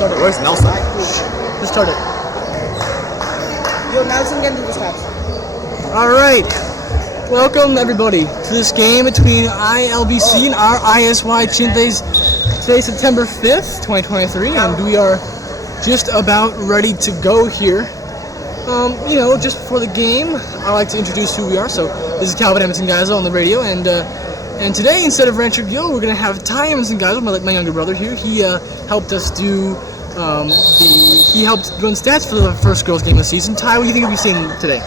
start it. Where's Nelson? Just start it. Yo, Nelson can do the stats. Alright. Welcome, everybody, to this game between ILBC and our ISY Chinthes. Today, September 5th, 2023, and we are just about ready to go here. Just before the game, I like to introduce who we are. So, this is Calvin Emerson Geisel on the radio, and today, instead of Rancher Gill, we're going to have Ty Emerson Geisel, my younger brother here. He helped us do he helped run stats for the first girls' game of the season. Ty, what do you think we'll be seeing today?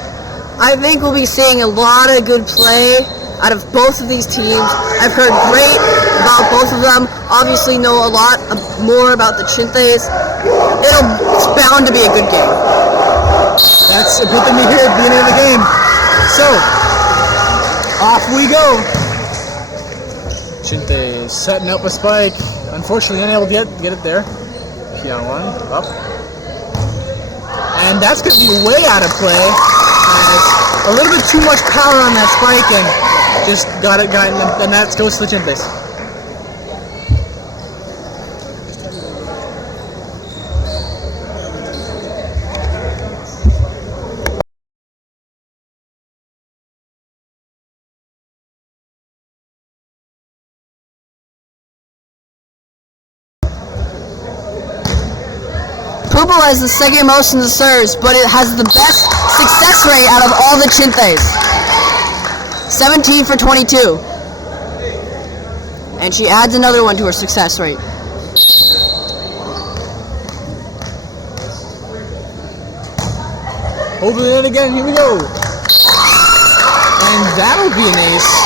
I think we'll be seeing a lot of good play out of both of these teams. I've heard great about both of them. Obviously know a lot more about the Chinthes. It's bound to be a good game. That's a good thing to hear at the beginning of the game. So, off we go. Chinthes setting up a spike. Unfortunately, unable to get it there. Pion one, up. And that's going to be way out of play. A little bit too much power on that spike and just got it, and that goes to the Chinthes. Purple has the second most in the serves, but it has the best success rate out of all the Chinthes. 17 for 22. And she adds another one to her success rate. Over the net again, here we go. And that'll be an ace.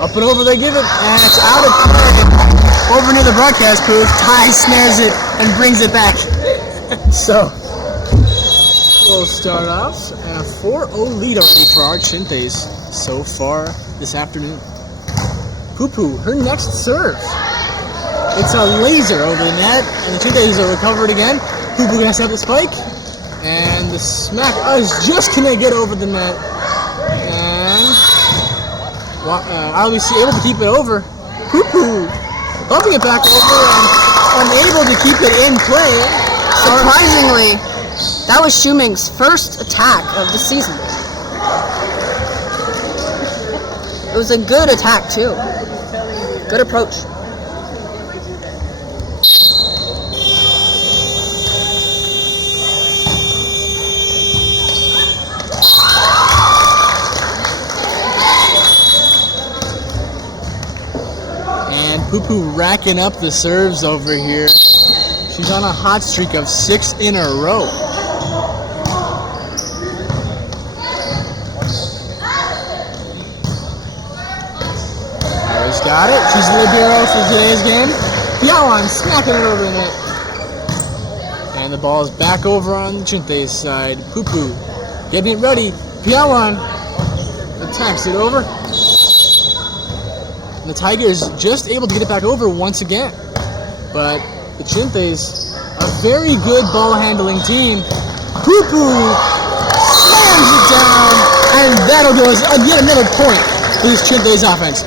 Up and over they give it, and it's out of play. Over near the broadcast booth, Ty snares it and brings it back. So, we'll start off a 4-0 lead already for our Chinthes so far this afternoon. Poo-Poo, her next serve. It's a laser over the net, and the Chinthes will recover it again. Poo-Poo gonna set the spike, and the smack is just gonna get over the net. ILBC able to keep it over. Poo-Poo bumping it back over and unable to keep it in play. Surprisingly, that was Schuming's first attack of the season. It was a good attack too. Good approach. Poo-Poo racking up the serves over here. She's on a hot streak of 6 in a row. Iris got it. She's the libero for today's game. Pion smacking it over the net. And the ball is back over on the Chinthes side. Poo-Poo getting it ready. Pion attacks it over. The Tigers just able to get it back over once again. But the Chinthes, a very good ball handling team. Poo-Poo slams it down, and that'll go as yet another point for this Chinthes offense.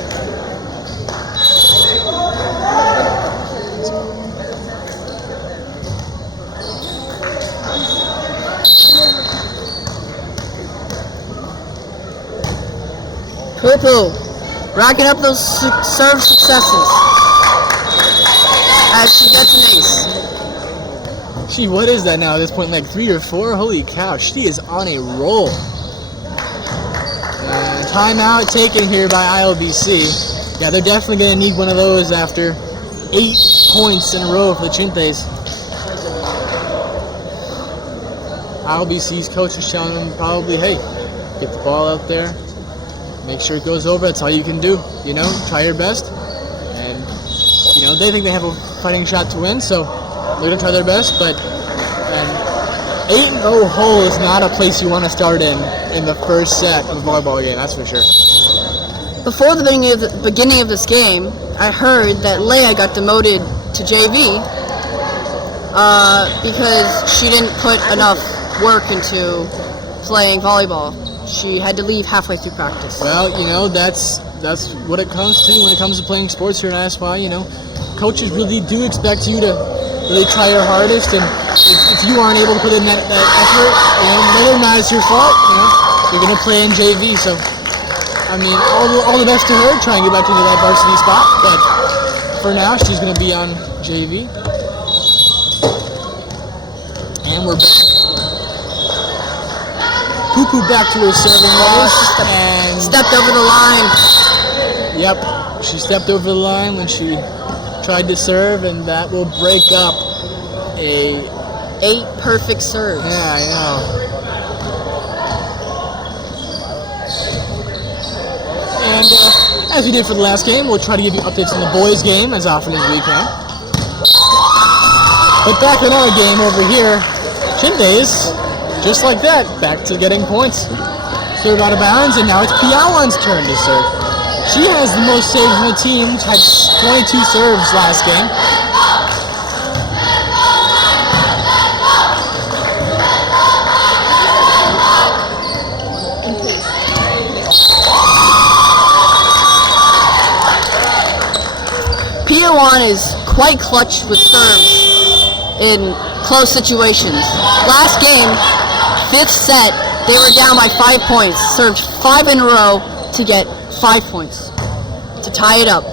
Poo-Poo racking up those serve successes as she gets an ace. Gee, what is that now at this point? Like 3 or 4? Holy cow, she is on a roll. Timeout taken here by ILBC. Yeah, they're definitely going to need one of those after 8 points in a row for the Chinthes. ILBC's coach is telling them probably, hey, get the ball out there. Make sure it goes over. That's all you can do. Try your best. And, they think they have a fighting shot to win, so they're going to try their best. But an 8-0 hole is not a place you want to start in the first set of a volleyball game, that's for sure. before the beginning of this game, I heard that Leia got demoted to JV because she didn't put enough work into playing volleyball. She had to leave halfway through practice. Well, that's what it comes to when it comes to playing sports here at ISY. Coaches really do expect you to really try your hardest, and if you aren't able to put in that effort, whether or not it's your fault, you're going to play in JV. So, all the best to her. Try and get back into that varsity spot, but for now, she's going to be on JV. And we're back. Cuckoo back to her serving ways, and stepped over the line. Yep, she stepped over the line when she tried to serve, and that will break up a 8 perfect serves. Yeah, I know. And as we did for the last game, we'll try to give you updates on the boys' game as often as we can. But back in our game over here, Chinthes, just like that, back to getting points. Serve out of bounds, and now it's Piawan's turn to serve. She has the most saves in the team, had 22 serves last game. Piawan is quite clutch with serves in close situations. Last game, 5th set, they were down by 5 points, served 5 in a row to get 5 points to tie it up.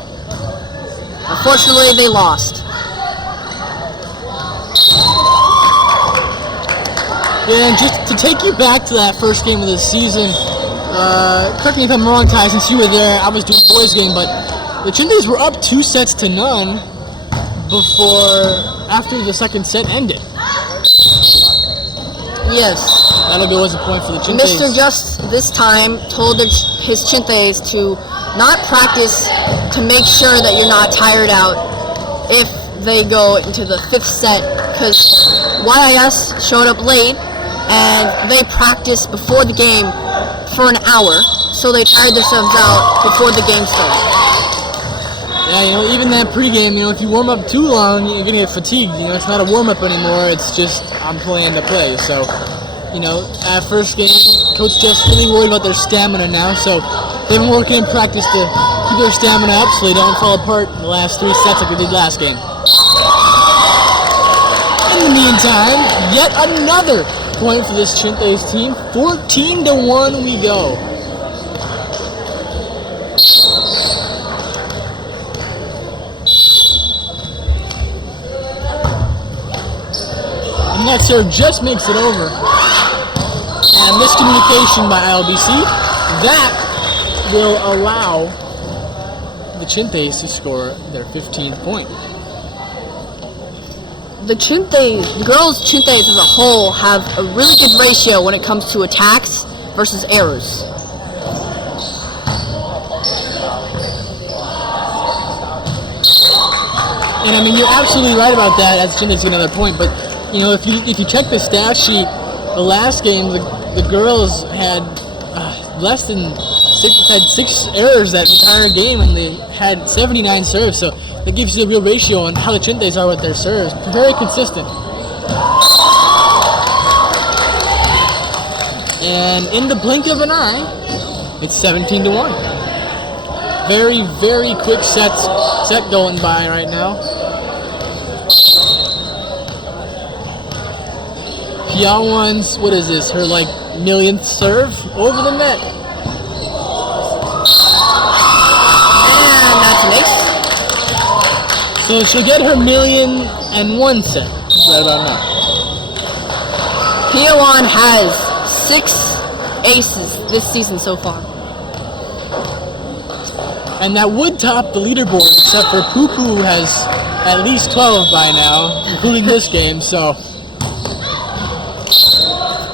Unfortunately, they lost. Yeah, and just to take you back to that first game of the season, correct me if I'm wrong, Ty, since you were there, I was doing boys' game, but the Chinthes were up 2-0 after the second set ended. Yes. That'll go as a point for the Chinthes. Mr. Just this time told his Chinthes to not practice to make sure that you're not tired out if they go into the 5th set, because YIS showed up late and they practiced before the game for an hour, so they tired themselves out before the game started. Yeah, even that pregame, if you warm up too long, you're going to get fatigued. It's not a warm-up anymore. It's just, I'm playing to play. So, at first game, Coach just really worried about their stamina now. So, they've been working in practice to keep their stamina up so they don't fall apart in the last 3 sets like they did last game. In the meantime, yet another point for this Chinthes team. 14-1 we go. And that serve just makes it over. And miscommunication by ILBC. That will allow the Chinthes to score their 15th point. The girls' Chinthes as a whole have a really good ratio when it comes to attacks versus errors. And you're absolutely right about that. As Chinthes get another point, but if you check the stats sheet, the last game the girls had less than 6 errors that entire game, and they had 79 serves. So that gives you a real ratio on how the Chinthes are with their serves. Very consistent. And in the blink of an eye, it's 17-1. Very, very quick set going by right now. Piawan's, what is this? Her millionth serve over the net. And that's an ace. So she'll get her 1,000,001 set right about now. Piawan has 6 aces this season so far. And that would top the leaderboard, except for Poo-Poo, who has at least 12 by now, including this game, so.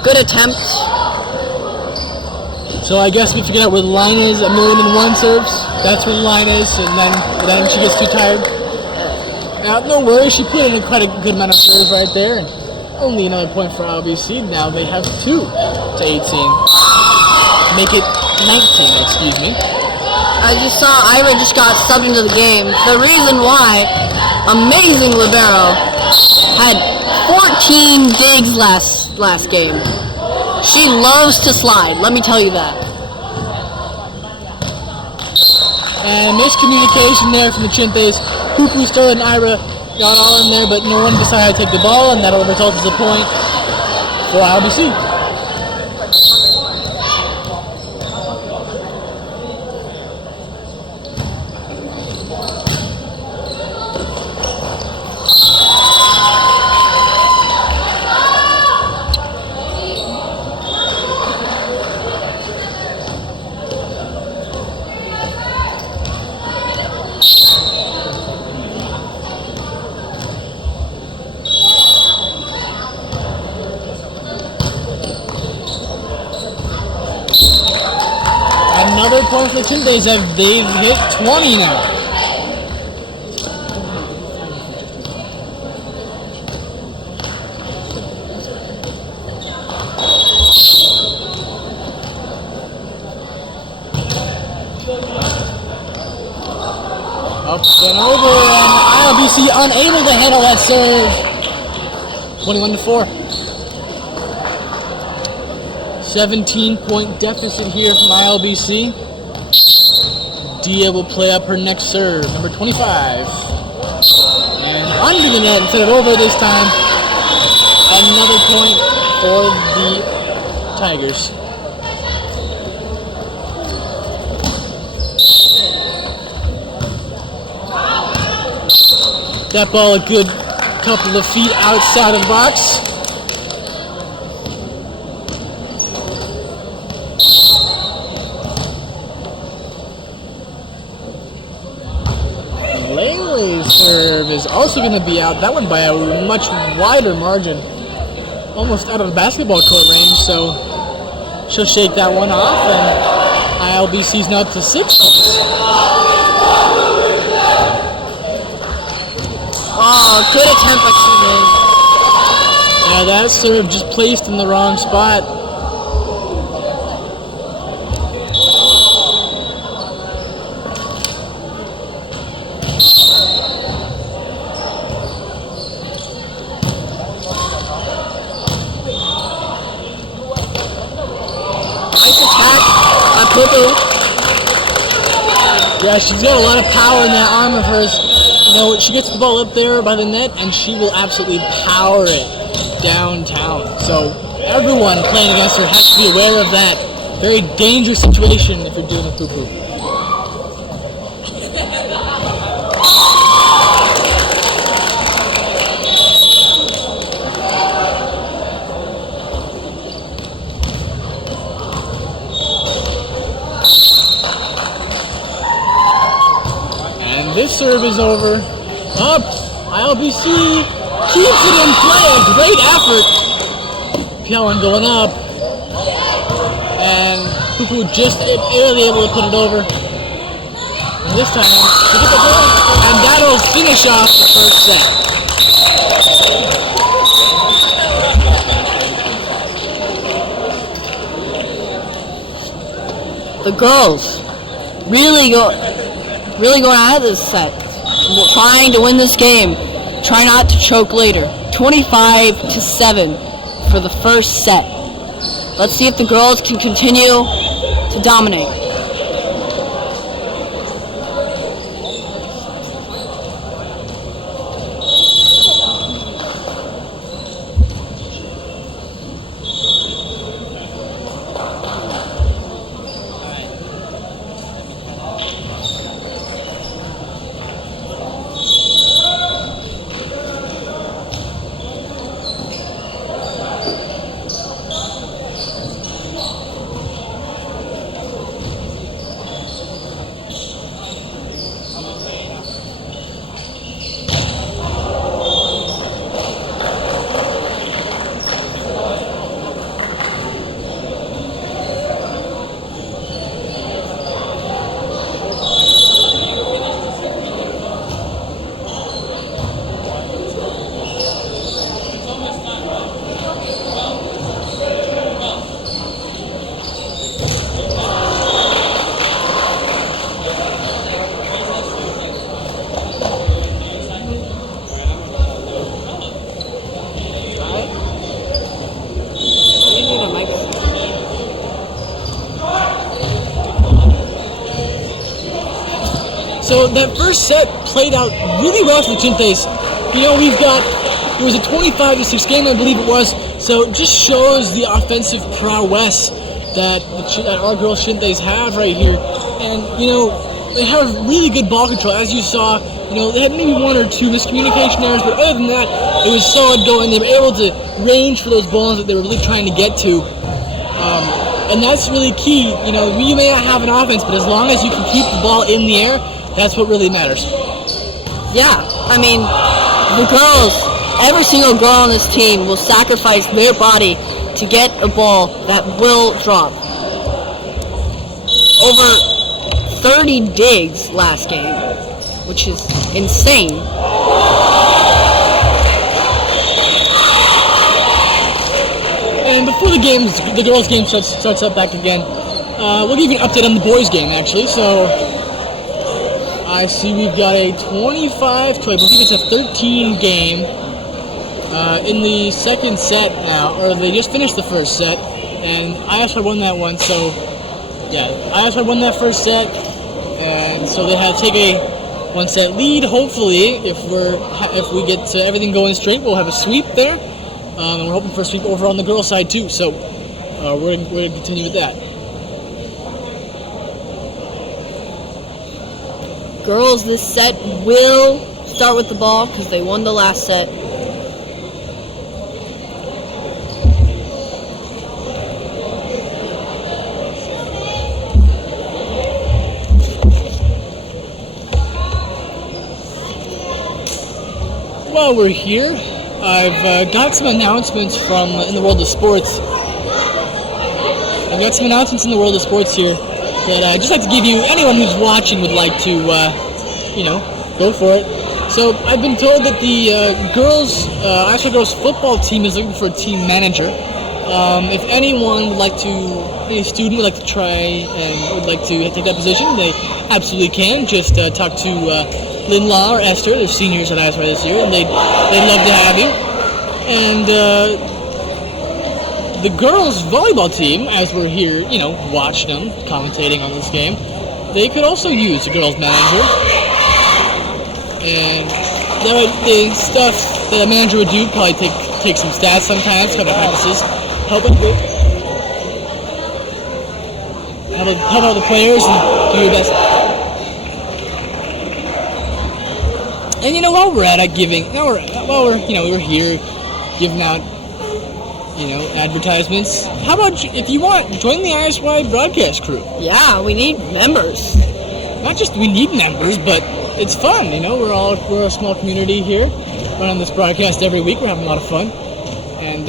Good attempt. So I guess we figured out where the line is, 1,000,001 serves. That's where the line is, and then she gets too tired. Now, no worries, she put in quite a good amount of serves right there, and only another point for ILBC. Now they have 2 to 18. Make it 19, excuse me. I just saw Ira just got subbed into the game. The reason why, amazing libero, had 14 digs last game. She loves to slide, let me tell you that. And miscommunication there from the Chinthes. Pupu, Sterling, and Ira got all in there, but no one decided to take the ball, and that'll result as a point for ILBC. Another point for the Chinthes. They've hit 20 now. Up and over, and ILBC unable to handle that serve. 21-4. 17-point deficit here from ILBC. Dia will play up her next serve, number 25. And under the net instead of over this time. Another point for the Tigers. That ball a good couple of feet outside of the box. Serve is also going to be out. That one by a much wider margin. Almost out of the basketball court range, so she'll shake that one off, and ILBC's now up to 6 points. Oh, good attempt by Chinthes. Yeah, that serve just placed in the wrong spot. Yeah, she's got a lot of power in that arm of hers. You know, she gets the ball up there by the net, and she will absolutely power it downtown. So everyone playing against her has to be aware of that. Very dangerous situation if you're doing a poo-poo. This serve is over. Up. ILBC keeps it in play. A great effort. Piawan going up. And Pupu just barely able to put it over. And this time, she gets the ball. And that'll finish off the first set. The girls really going out of this set, trying to win this game, try not to choke later. 25-7 for the first set. Let's see if the girls can continue to dominate. So that first set played out really well for the Chinthes. You know, it was a 25-6 game, I believe it was. So it just shows the offensive prowess that our girls Chinthes have right here. And, you know, they have really good ball control, as you saw. You know, they had maybe one or two miscommunication errors, but other than that, it was solid going. They were able to range for those balls that they were really trying to get to. And that's really key. You know, you may not have an offense, but as long as you can keep the ball in the air, that's what really matters. Yeah, I mean, the girls, every single girl on this team will sacrifice their body to get a ball that will drop. Over 30 digs last game, which is insane. And before the girls' game starts up back again, we'll give you an update on the boys' game, actually. So I see we've got a 25-12. I believe it's a 13 game in the second set now, or they just finished the first set, and ISY won that one. So yeah, ISY won that first set, and so they have to take a one-set lead. Hopefully, if we get everything going straight, we'll have a sweep there. And we're hoping for a sweep over on the girls' side too. So we're going to continue with that. Girls, this set will start with the ball because they won the last set. While we're here, I've got some announcements from in the world of sports. I've got some announcements in the world of sports here that I'd just like to give you. Anyone who's watching would like to, you know, go for it. So I've been told that the ISY girls football team is looking for a team manager. If anyone would like to, any student would like to try and would like to take that position, they absolutely can. Just talk to Lynn Law or Esther. They're seniors at ISY this year, and they'd love to have you. And the girls' volleyball team, as we're here, you know, watching them, commentating on this game, they could also use a girls' manager. And the stuff that a manager would do, probably take some stats sometimes, come to practices, help out the players and do your best. And you know, while we're here giving out, you know, advertisements, how about if you want, join the ISY broadcast crew? Yeah, we need members. Not just we need members, but it's fun. You know, we're a small community here, running this broadcast every week. We're having a lot of fun and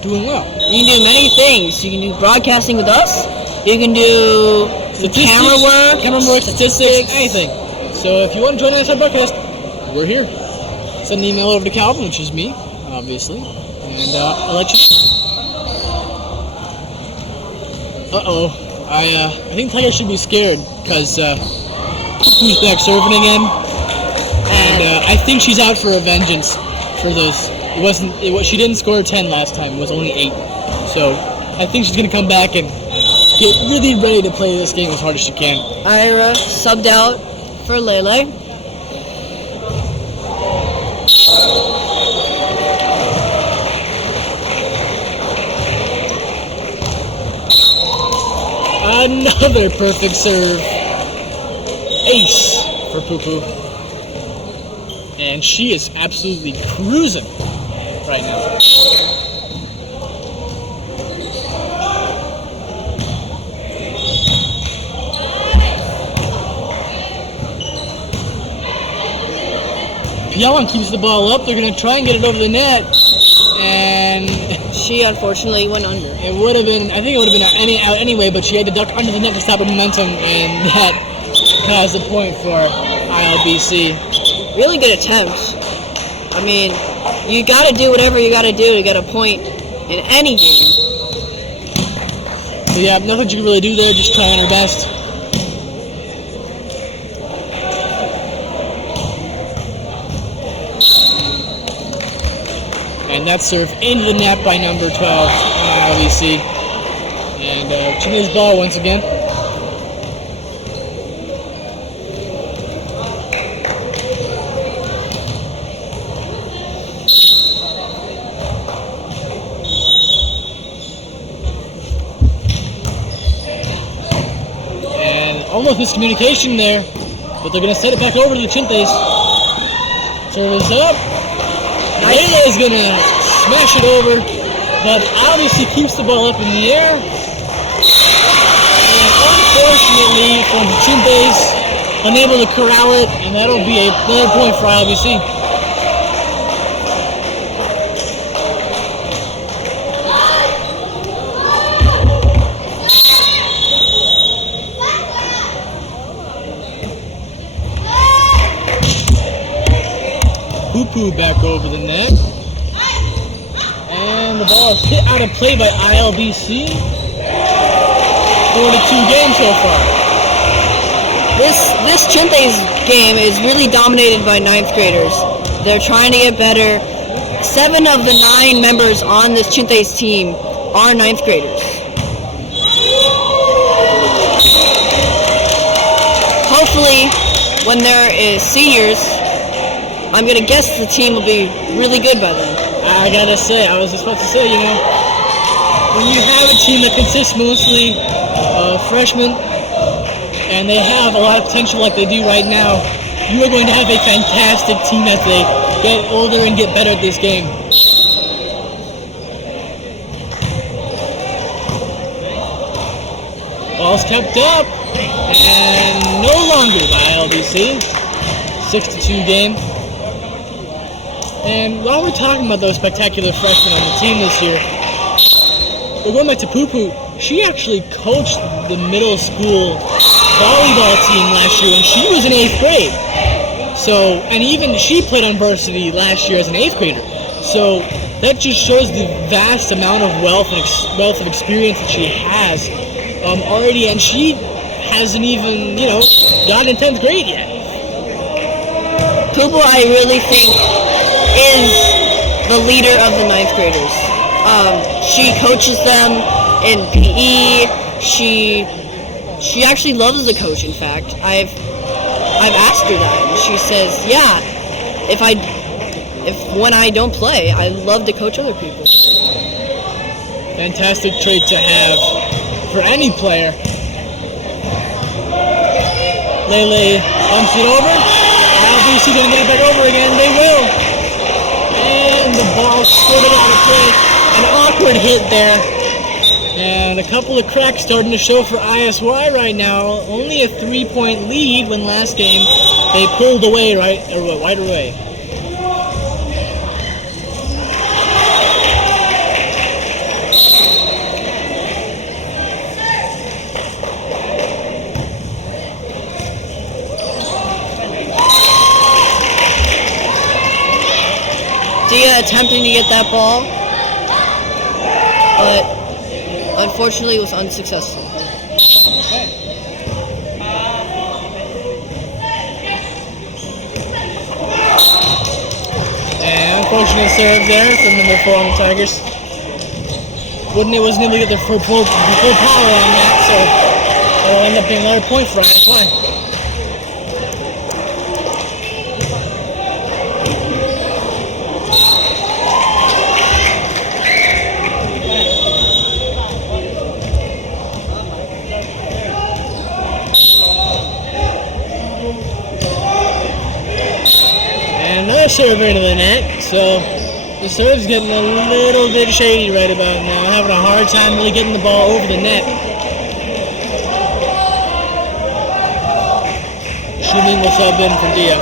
doing well. You can do many things. You can do broadcasting with us. You can do camera work, statistics, anything. So if you want to join the ISY broadcast, we're here. Send an email over to Calvin, which is me, obviously, and I'll let you. I think Tiger should be scared because who's back serving again, and I think she's out for a vengeance for those. She didn't score 10 last time. It was only 8. So I think she's gonna come back and get really ready to play this game as hard as she can. Ira subbed out for Lele. Another perfect serve. Ace for Poo Poo. And she is absolutely cruising right now. Piawan keeps the ball up. They're going to try and get it over the net. And she unfortunately went under. I think it would have been out anyway, but she had to duck under the net to stop her momentum, and that has a point for ILBC. Really good attempt. I mean, you got to do whatever you got to do to get a point in any game. So yeah, nothing you can really do there, just trying her best. And that serve into the net by number 12 on ILBC. And Chinthes ball once again. almost miscommunication there, but they're going to set it back over to the Chinthes. Service up. Lele is going to smash it over, but obviously keeps the ball up in the air. And unfortunately for the Chinthes, unable to corral it, and that'll be another point for ILBC. Poo back over the net. And the ball is hit out of play by ILBC. 42 games so far. This Chinthes game is really dominated by 9th graders. They're trying to get better. 7 of the 9 members on this Chinthes team are 9th graders. Hopefully, when there is seniors, I'm going to guess the team will be really good by then. I gotta say, I was just about to say, when you have a team that consists mostly of freshmen, and they have a lot of potential like they do right now, you are going to have a fantastic team as they get older and get better at this game. Ball's kept up, and no longer by ILBC. 6-2 game. And while we're talking about those spectacular freshmen on the team this year, we're going back to Poo. She actually coached the middle school volleyball team last year when she was in 8th grade. So, and even she played on varsity last year as an 8th grader. So that just shows the vast amount of wealth of experience that she has already, and she hasn't even, gotten in 10th grade yet. Poo, I really think, is the leader of the 9th graders. She coaches them in PE. She actually loves the coach. In fact, I've asked her that, and she says, "Yeah, when I don't play, I love to coach other people." Fantastic trait to have for any player. Lele bumps it over. ILBC going to get it back over again. They will. And the ball skirted out of play. An awkward hit there. And a couple of cracks starting to show for ISY right now. Only a 3-point lead when last game they pulled away right away. Dia attempting to get that ball, but unfortunately was unsuccessful. And unfortunate serve there from number 4 on the Tigers. Wasn't able to get their full power on that, so that'll end up being another point for ISY. Serve into the net, so the serve's getting a little bit shady right about now. Having a hard time really getting the ball over the net. Shumin will sub in for Dia.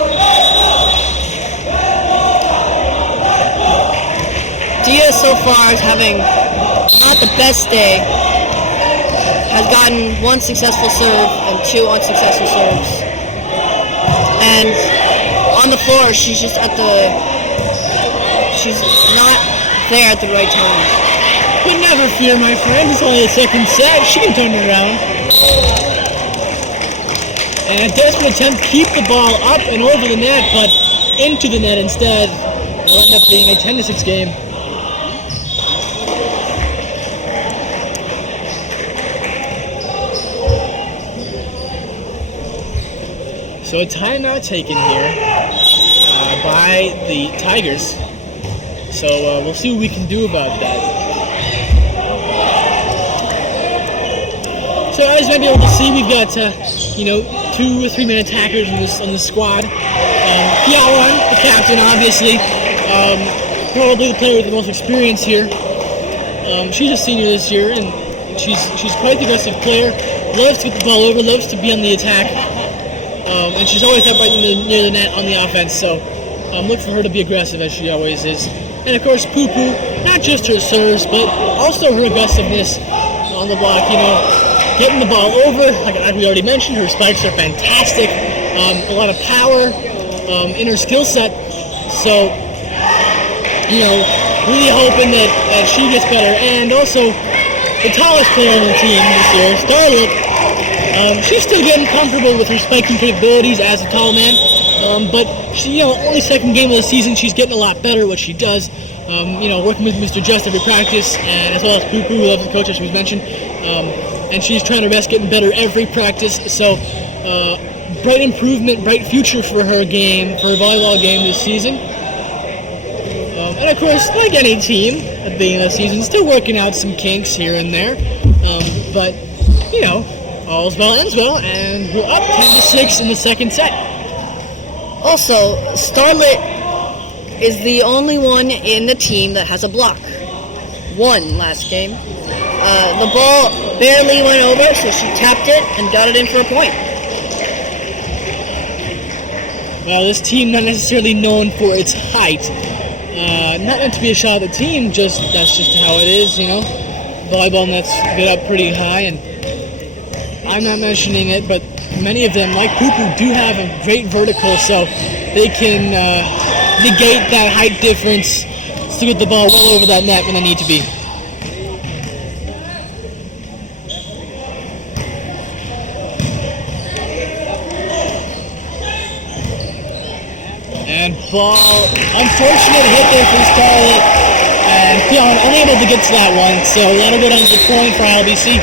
Dia so far is having not the best day. Has gotten 1 successful serve and 2 unsuccessful serves. And on the floor, she's not there at the right time. But never fear, my friend. It's only the second set. She can turn it around. And a desperate attempt to keep the ball up and over the net, but into the net instead. It'll end up being a 10-6 game. So a timeout taken here by the Tigers. So we'll see what we can do about that. So as you might be able to see, we've got 2 or 3 main attackers on this squad. Piawan, the captain, obviously, probably the player with the most experience here. She's a senior this year, and she's quite the aggressive player. Loves to get the ball over, loves to be on the attack, and she's always up right near the net on the offense. So look for her to be aggressive as she always is. And of course, Poo Poo, not just her serves, but also her aggressiveness on the block. Getting the ball over, like we already mentioned, her spikes are fantastic. A lot of power in her skill set. So, really hoping that she gets better. And also, the tallest player on the team this year, Starlet, she's still getting comfortable with her spiking capabilities as a tall man. But she, only second game of the season, she's getting a lot better at what she does. Working with Mr. Just every practice, and as well as Poo Poo, who loves the coach, as she was mentioned. And she's trying her best, getting better every practice. So, bright improvement, bright future for her game, for her volleyball game this season. And of course, like any team at the beginning of the season, still working out some kinks here and there. But, all's well ends well, and we're up 10-6 in the second set. Also, Starlet is the only one in the team that has a block. One last game. The ball barely went over, so she tapped it and got it in for a point. Well, this team not necessarily known for its height. Not meant to be a shot at the team, that's just how it is, Volleyball nets get up pretty high, and I'm not mentioning it, but many of them, like Poo Poo, do have a great vertical, so they can negate that height difference to get the ball well over that net when they need to be. And ball, unfortunate hit there for Scarlett, and Pion unable to get to that one, so that'll go down to the point for ILBC.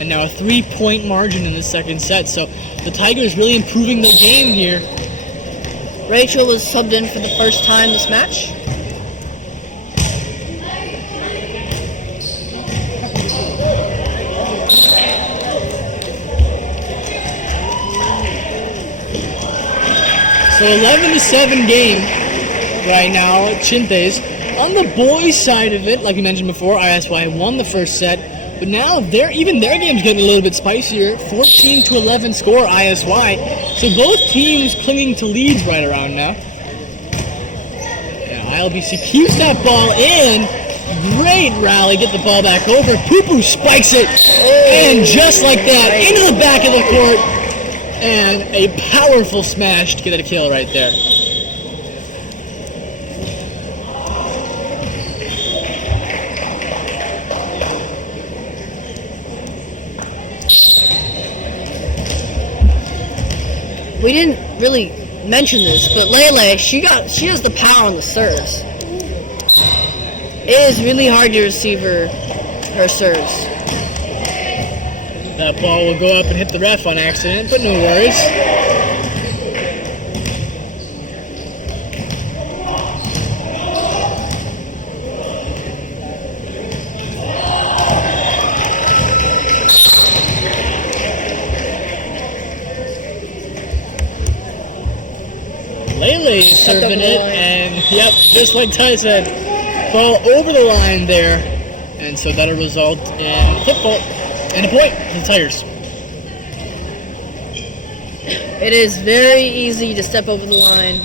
And now a 3-point margin in the second set, so the Tigers really improving their game here. Rachel was subbed in for the first time this match. So 11-7 game right now at Chinthes. On the boys' side of it, like we mentioned before, ISY won the first set, but now their game's getting a little bit spicier. 14-11 score ISY. So both teams clinging to leads right around now. Yeah, ILBC keeps that ball in. Great rally, get the ball back over. Poo Poo spikes it, and just like that, into the back of the court. And a powerful smash to get a kill right there. We didn't really mention this, but Lele, she has the power on the serves. It is really hard to receive her serves. That ball will go up and hit the ref on accident, but no worries. Lele is serving it, and yep, just like Ty said, ball over the line there, and so that'll result in tip fault. And a point for the Tigers. It is very easy to step over the line.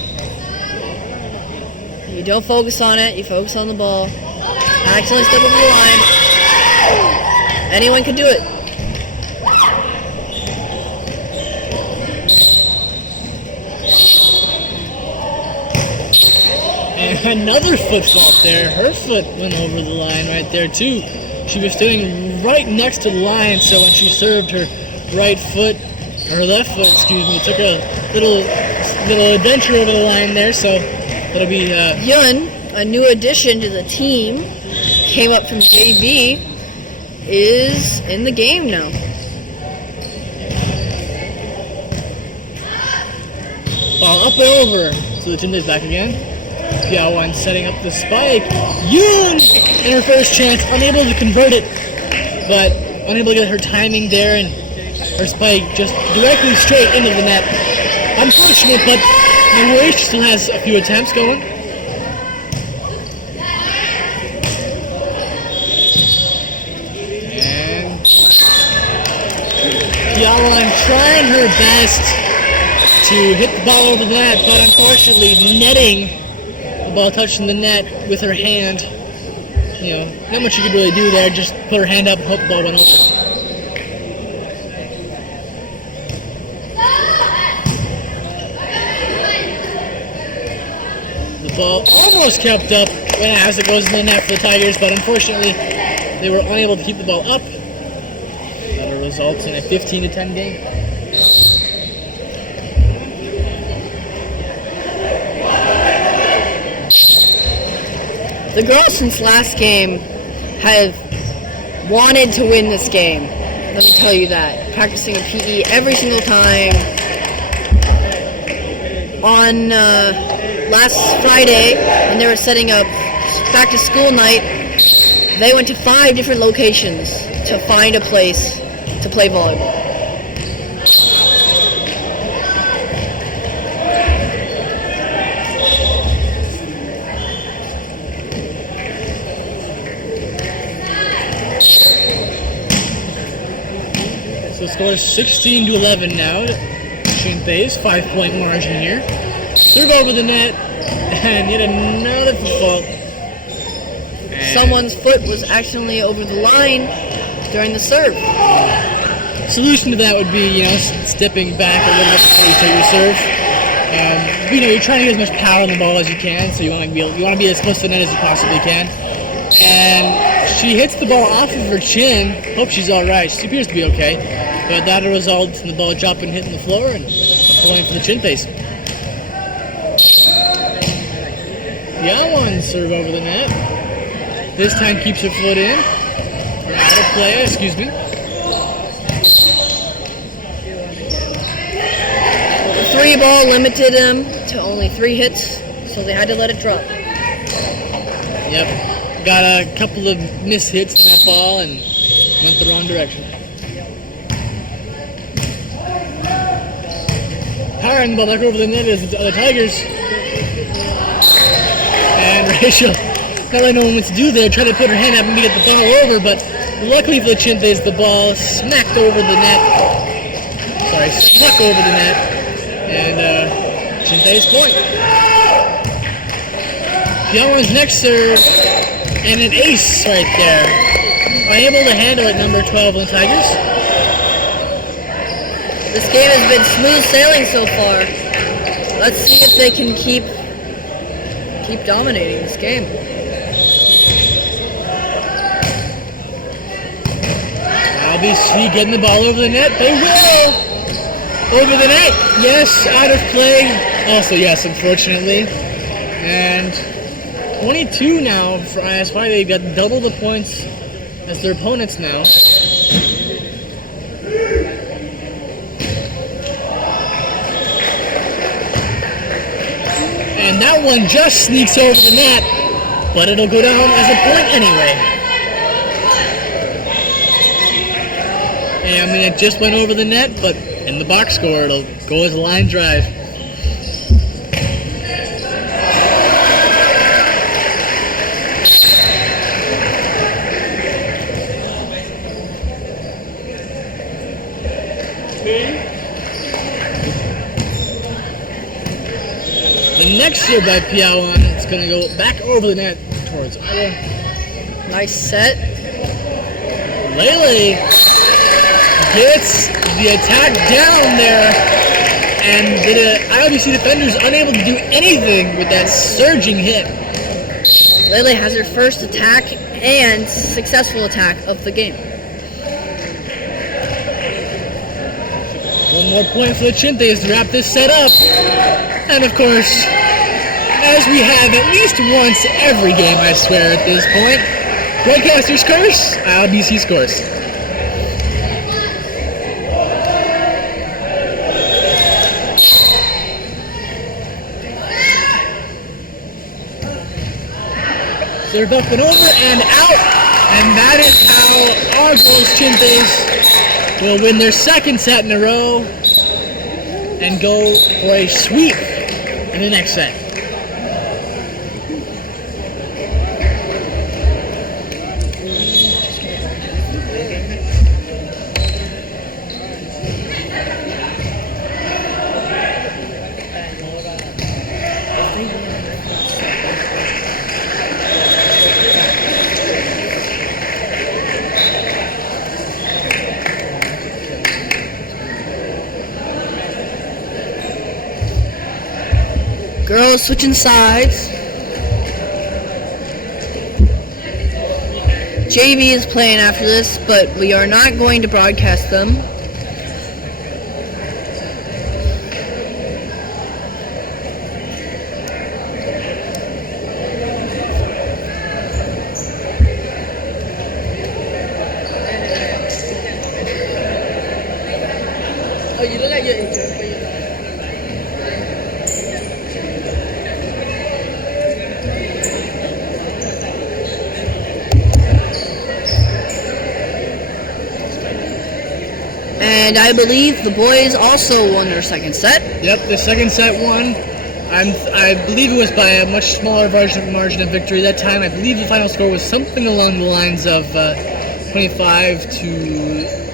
You don't focus on it, you focus on the ball. Accidentally step over the line. Anyone can do it. And another foot fault there. Her foot went over the line right there too. She was standing right next to the line, so when she served her right foot, or her left foot, excuse me, took a little adventure over the line there, so that'll be... Yun, a new addition to the team, came up from JB, is in the game now. Ball up and over, so the Chinthes back again. Piawan setting up the spike. Yoon in her first chance, unable to convert it, but unable to get her timing there, and her spike just directly straight into the net. Unfortunate, but no worries, she still has a few attempts going. And Piawan trying her best to hit the ball over the net, but unfortunately netting the ball touching the net with her hand. You know, not much you could really do there, just put her hand up and hope the ball went over. The ball almost kept up as it goes in the net for the Tigers, but unfortunately they were unable to keep the ball up. That'll result in a 15-10 game. The girls since last game have wanted to win this game. Let me tell you that. Practicing a PE every single time. On last Friday, when they were setting up back to school night, they went to 5 different locations to find a place to play volleyball. So the score is 16-11 now. Chinthes, 5-point margin here. Serve over the net, and yet another fault. Someone's foot was accidentally over the line during the serve. Solution to that would be, stepping back a little bit before you take your serve. You're trying to get as much power on the ball as you can, so you want to be as close to the net as you possibly can. And she hits the ball off of her chin. Hope she's all right. She appears to be okay, but that'll result in the ball dropping, hitting the floor, and going for the Chinthes. Piawan serve over the net. This time keeps her foot in. Out of play, excuse me. The 3-ball limited them to only 3 hits, so they had to let it drop. Yep. Got a couple of missed hits in that ball and went the wrong direction. Powering the ball back over the net is the other Tigers. And Rachel, not really knowing what to do there, tried to put her hand up and get the ball over, but luckily for the Chinthes, the ball smacked over the net. Snuck over the net. And Chinthes point. Piawan's next serve. And an ace right there. Unable to handle it, number 12 on the Tigers. This game has been smooth sailing so far. Let's see if they can keep dominating this game. ILBC getting the ball over the net. They will! Over the net. Yes, out of play. Also, yes, unfortunately. And 22 now for ISY. They've got double the points as their opponents now. And that one just sneaks over the net, but it'll go down as a point anyway. And it just went over the net, but in the box score, it'll go as a line drive. The next serve by Piawan, it's going to go back over the net towards Iowa. Nice set. Lele gets the attack down there, and the ILBC defenders unable to do anything with that surging hit. Lele has her first attack and successful attack of the game. One more point for the Chinthes to wrap this set up. And of course, as we have at least once every game, I swear, at this point, broadcaster's curse, ILBC scores. Serve up and over and out. And that is how our girls Chinthes will win their second set in a row and go for a sweep in the next set. Girls switching sides. JV is playing after this, but we are not going to broadcast them. Oh, you look like you're And I believe the boys also won their second set. Yep, the second set won. I believe it was by a much smaller margin of victory that time. I believe the final score was something along the lines of 25 to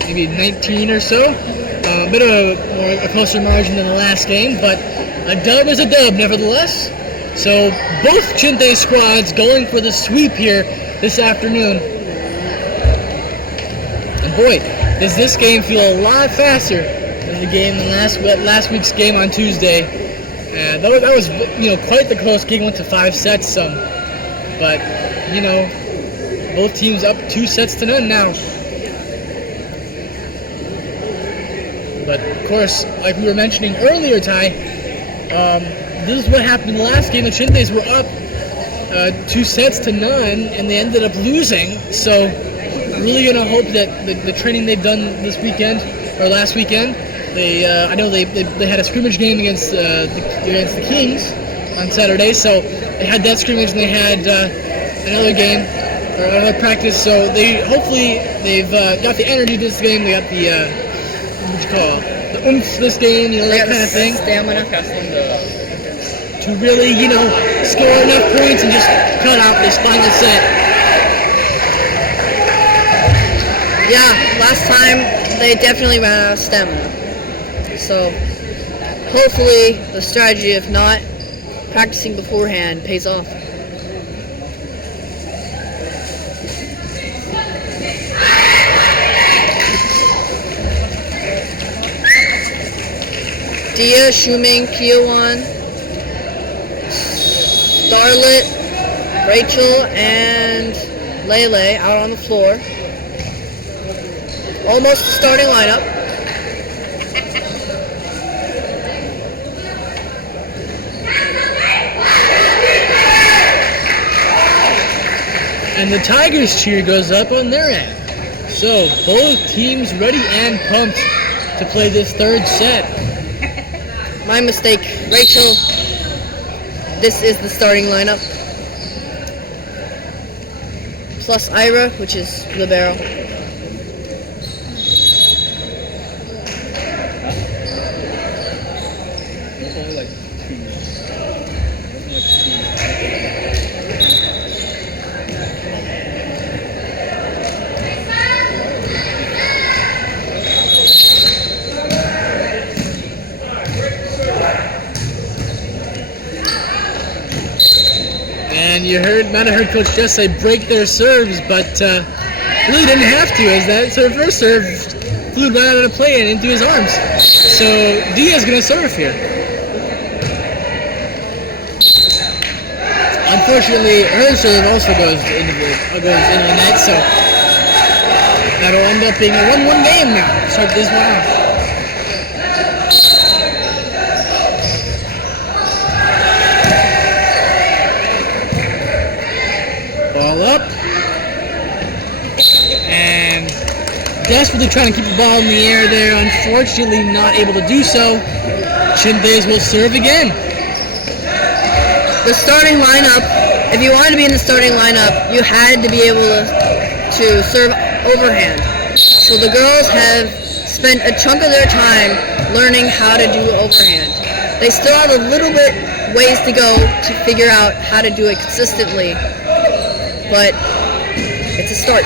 maybe 19 or so. A bit of a closer margin than the last game, but a dub is a dub nevertheless. So both Chinthes squads going for the sweep here this afternoon. And boy, does this game feel a lot faster than the game than last week's game on Tuesday. That was quite the close game. Went to 5 sets some, but both teams up 2 sets to none now. But of course, like we were mentioning earlier, Ty, this is what happened in the last game. The Chinthes were up 2 sets to none, and they ended up losing. So really gonna hope that the training they've done this weekend or last weekend, I know they had a scrimmage game against the Kings on Saturday, so they had that scrimmage and they had another game or another practice. So they've got the energy this game. They got the the oomph this game, that kind of thing. Stamina. To really score enough points and just cut out this final set. Yeah, last time they definitely ran out of stamina. So hopefully the strategy, if not, practicing beforehand pays off. Dia, Shuming, Pia1, Starlet, Rachel, and Lele out on the floor. Almost the starting lineup. And the Tigers cheer goes up on their end. So both teams ready and pumped to play this third set. My mistake, Rachel. This is the starting lineup. Plus Ira, which is libero. And you might have heard Coach Jess say break their serves, but really didn't have to, as that first serve flew right out of play and into his arms. So Dia's going to serve here. Unfortunately, her serve also goes into the net, so that'll end up being a 1-1 game now to start this one off. Ball up, and desperately trying to keep the ball in the air there. Unfortunately, not able to do so. Chinthes will serve again. The starting lineup if you wanted to be in the starting lineup, you had to be able to serve overhand. So the girls have spent a chunk of their time learning how to do overhand. They still have a little bit ways to go to figure out how to do it consistently, but it's a start.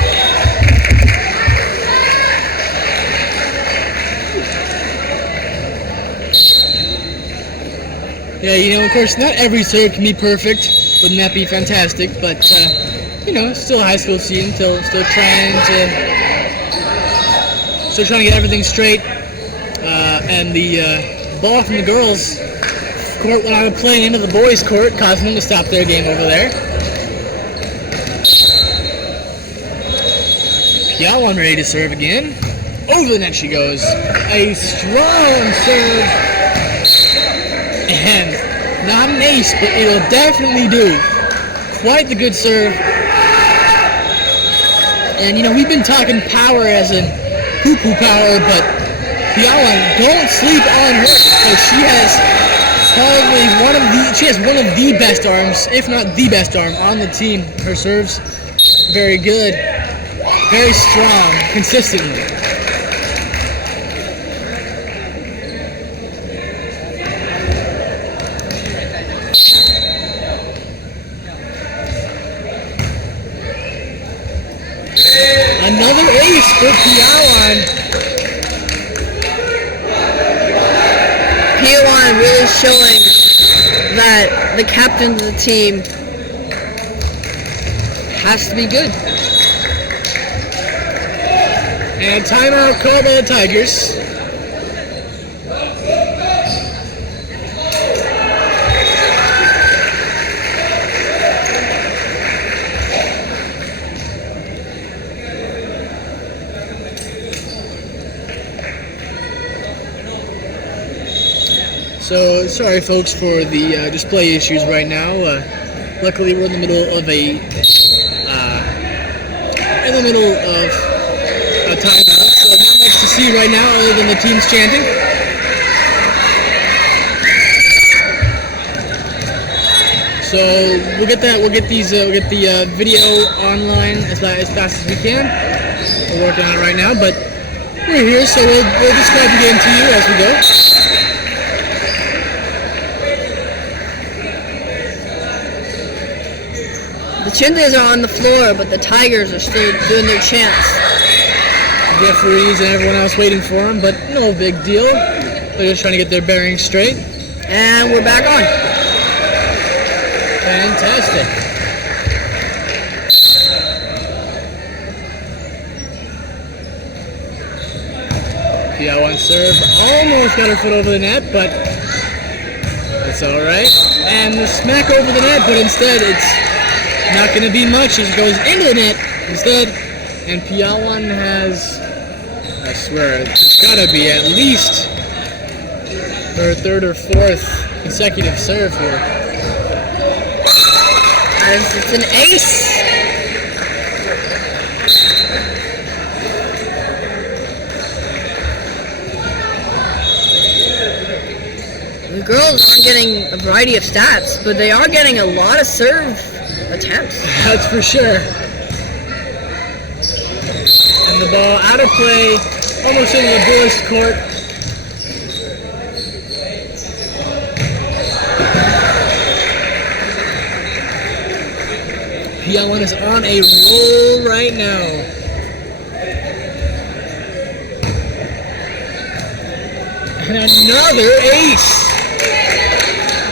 Yeah, you know, of course, not every serve can be perfect. Wouldn't that be fantastic? But, you know, still a high school season, still trying to get everything straight. And the ball from the girls' court went out of play into the boys' court, causing them to stop their game over there. Piawan ready to serve again. Over the net she goes. A strong serve. And not an ace, but it'll definitely do. Quite the good serve. And, you know, we've been talking power as in poo-poo power, but Piawan, don't sleep on her, because she has probably one of the best arms, if not the best arm on the team. Her serves very good, very strong, consistently. Another ace for Piawan. Piawan really showing that the captain of the team has to be good. And timeout called by the Tigers. So, sorry folks for the display issues right now. Luckily we're in the middle of a timeout, so not much to see right now other than the teams chanting. So we'll get the video online as fast as we can. We're working on it right now, but we're here, so we'll describe the game to you as we go. The Chinthes are on the floor, but the Tigers are still doing their chants. Referees and everyone else waiting for them, but no big deal. They're just trying to get their bearings straight. And we're back on. Fantastic. Piawan serve almost got her foot over the net, but it's all right. And the smack over the net, but instead it's not going to be much. It goes into the net instead. And Piawan has, I swear, it's got to be at least her third or fourth consecutive serve here. As it's an ace. The girls aren't getting a variety of stats, but they are getting a lot of serve attempts. That's for sure. And the ball out of play, almost into the boys' court. Piawan is on a roll right now. And another ace.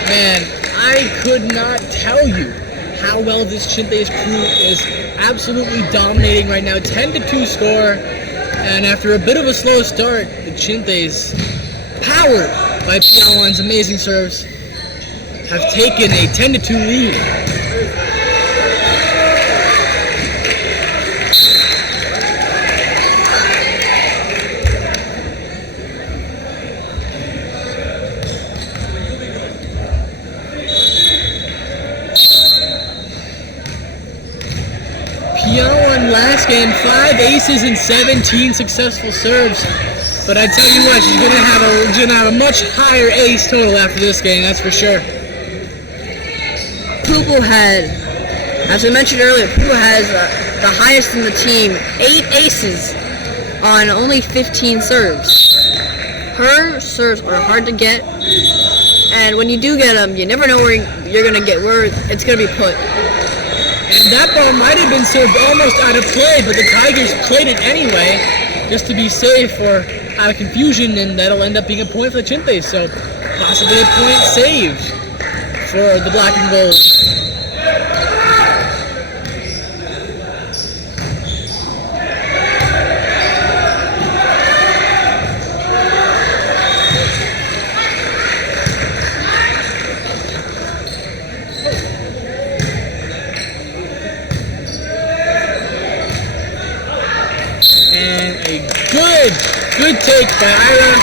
Man, I could not tell you how well this Chinthes crew is absolutely dominating right now. 10-2 score, and after a bit of a slow start, the Chinthes, powered by Piawan's amazing serves, have taken a 10-2 lead. Piawan last game, 5 aces and 17 successful serves. But I tell you what, she's gonna have a much higher ace total after this game, that's for sure. Purple had As I mentioned earlier, Pooh has the highest in the team, 8 aces on only 15 serves. Her serves are hard to get, and when you do get them, you never know where you're going to get, where it's going to be put. And that ball might have been served almost out of play, but the Tigers played it anyway, just to be safe or out of confusion, and that'll end up being a point for the Chinthes. So possibly a point saved for the Black and Gold. And a good take by Ira.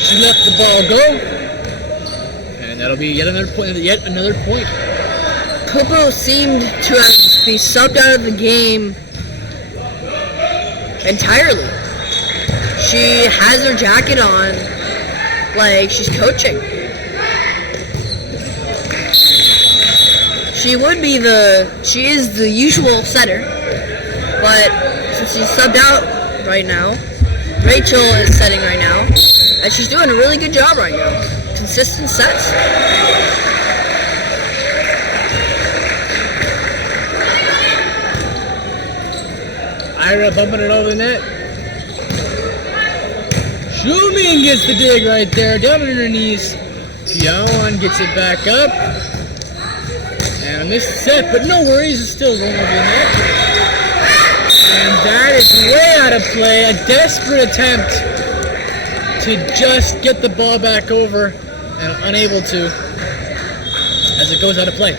She let the ball go, and that'll be yet another point. Popo seemed to be subbed out of the game entirely. She has her jacket on, like she's coaching. She is the usual setter, but since she's subbed out right now, Rachel is setting right now, and she's doing a really good job right now. Consistent sets. Ira bumping it over the net. Schumann gets the dig right there, down on her knees. Tiawan gets it back up. And a missed set, but no worries, it's still going over the net. And that is way out of play. A desperate attempt to just get the ball back over, and unable to, as it goes out of play.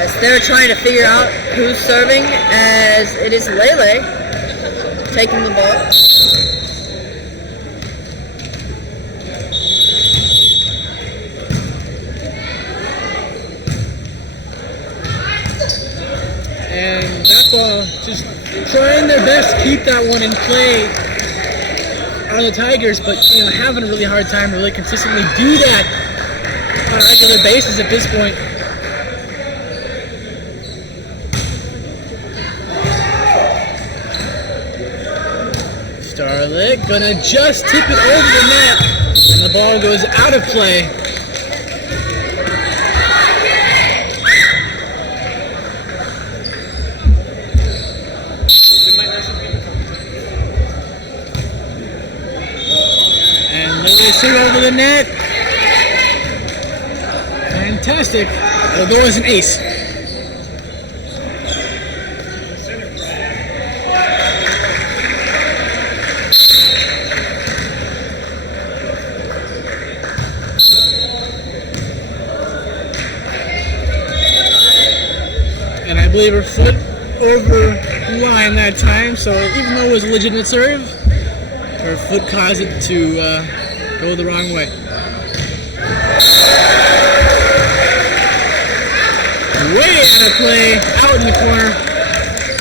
As they're trying to figure out who's serving, as it is Lele taking the ball. And that ball, just trying their best to keep that one in play on the Tigers, but having a really hard time to really consistently do that on a regular basis at this point. Starlet gonna just tip it over the net, and the ball goes out of play. And Lily serve over the net. Fantastic. It'll go as an ace. And I believe her foot over the line that time, so even though it was a legitimate serve, her foot caused it to go the wrong way. Way out of play, out in the corner.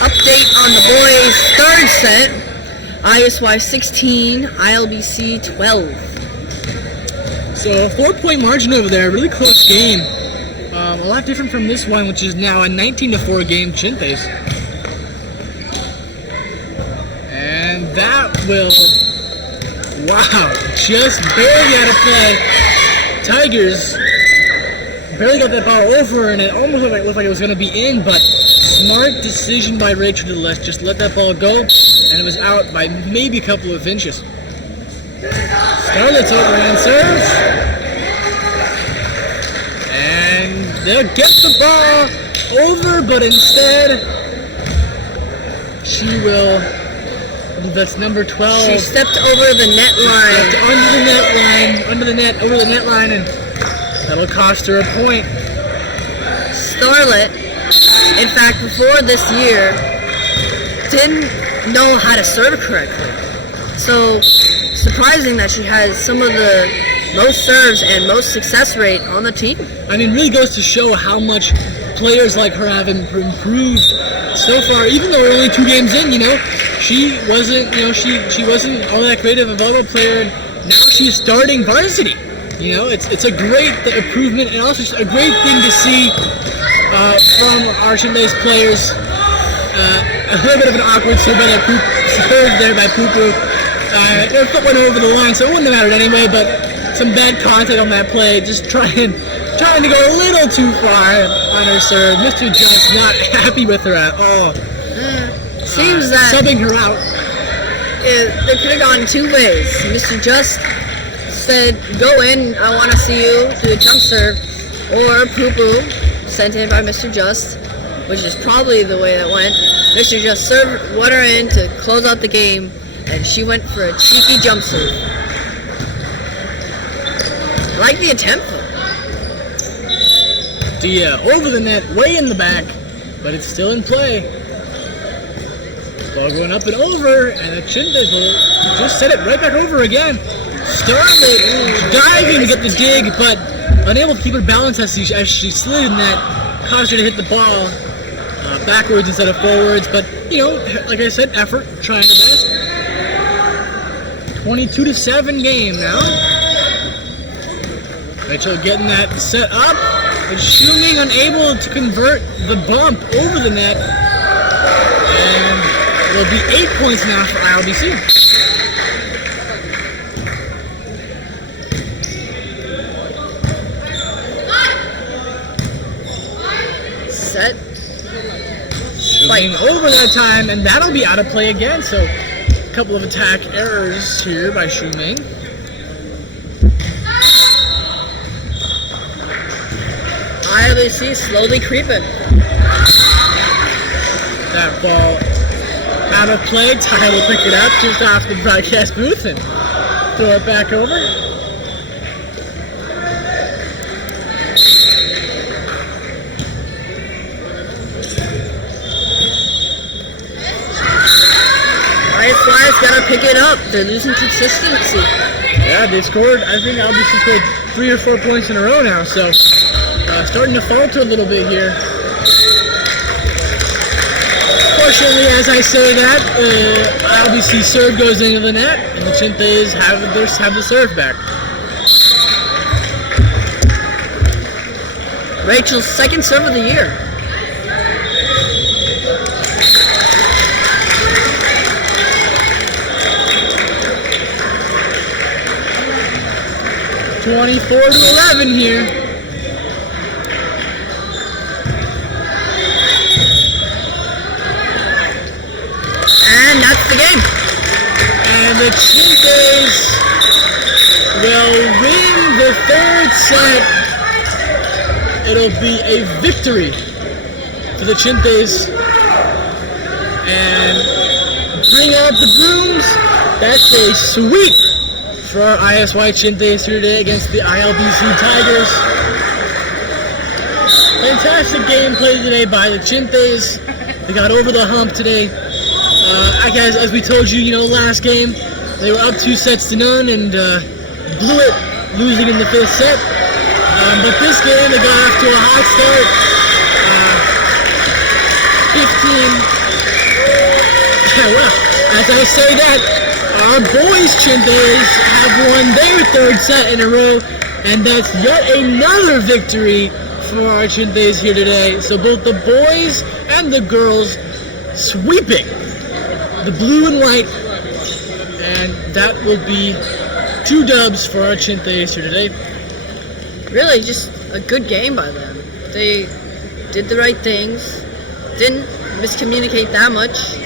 Update on the boys' third set. ISY 16, ILBC 12. So a 4-point margin over there, really close game. A lot different from this one, which is now a 19-4 game Chinthes. And that will, wow, just barely out of play. Tigers barely got that ball over, and it almost looked like it was going to be in, but smart decision by Rachel to just let that ball go, and it was out by maybe a couple of inches. Starlet's overhand serve. They'll get the ball over, but instead she will, I believe that's number 12. She stepped over the net line. Stepped over the net line, and that'll cost her a point. Starlet, in fact, before this year, didn't know how to serve correctly. So, surprising that she has some of the most serves and most success rate on the team. I mean, really goes to show how much players like her have improved so far. Even though we're only 2 games in, she wasn't, she wasn't all that great of a volleyball player. And now she's starting varsity. You know, it's a great improvement, and also just a great thing to see from our Chinthes players. A little bit of an awkward serve there by Pupu. Their foot went over the line, so it wouldn't have mattered anyway, but some bad contact on that play, just trying to go a little too far on her serve. Mr. Just not happy with her at all. Seems that subbing her out. They could have gone two ways. Mr. Just said, go in, I want to see you do a jump serve, or Pupu, sent in by Mr. Just, which is probably the way it went. Mr. Just served her in to close out the game, and she went for a cheeky jump serve. I like the attempt though. Dia over the net, way in the back, but it's still in play. Ball going up and over, and the Chinthes will just set it right back over again. Starlet diving to get the dig, but unable to keep her balance as she slid in that, caused her to hit the ball backwards instead of forwards. But, you know, like I said, effort, trying her best. 22-7 game now. Rachel getting that set up, but Shuming unable to convert the bump over the net. And it'll be 8 points now for ILBC. Set. Shuming over that time, and that'll be out of play again. So a couple of attack errors here by Shuming. ILBC slowly creeping. That ball out of play. Ty will pick it up just off the broadcast booth and throw it back over. ISY's gotta pick it up. They're losing consistency. Yeah, they've scored, I think ILBC scored 3 or 4 points in a row now, so starting to falter a little bit here. Fortunately, as I say that, ILBC serve goes into the net, and the Chinthes have the serve back. Rachel's second serve of the year. (24-11) here. And that's the game. And the Chinthes will win the third set. It'll be a victory for the Chinthes. And bring out the brooms. That's a sweep for our ISY Chinthes here today against the ILBC Tigers. Fantastic game played today by the Chinthes. They got over the hump today. Guys, as we told you, last game, they were up 2-0 and blew it, losing in the 5th set. But this game, they got off to a hot start. 15. Well, as I say that, our boys Chinthes have won their 3rd set in a row, and that's yet another victory for our Chinthes here today. So both the boys and the girls sweeping the blue and white, and that will be 2 dubs for our Chinthes here today. Really, just a good game by them. They did the right things, didn't miscommunicate that much,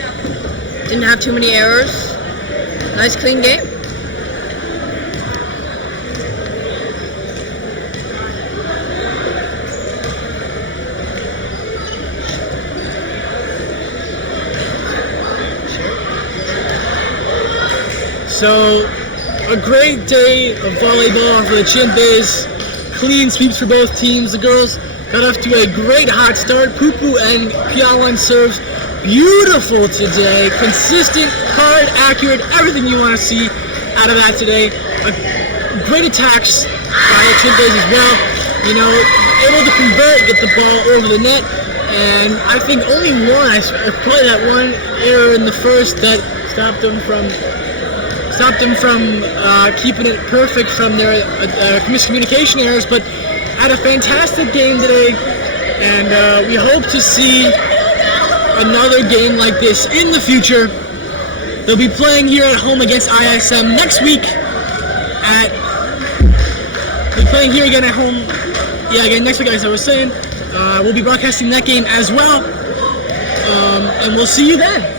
didn't have too many errors. Nice clean game. So, a great day of volleyball for the Chinthes. Clean sweeps for both teams. The girls got off to a great hot start. Pupu and Piawan serves beautiful today. Consistent, hard, accurate, everything you want to see out of that today. Great attacks by the Chinthes as well. Able to convert, get the ball over the net. And I think only one, probably that one error in the first that stopped them from stopped them from keeping it perfect from their miscommunication errors, but had a fantastic game today, and we hope to see another game like this in the future. They'll be playing here at home against ISM next week they'll be playing here again at home. Yeah, again next week, as I was saying. We'll be broadcasting that game as well, and we'll see you then.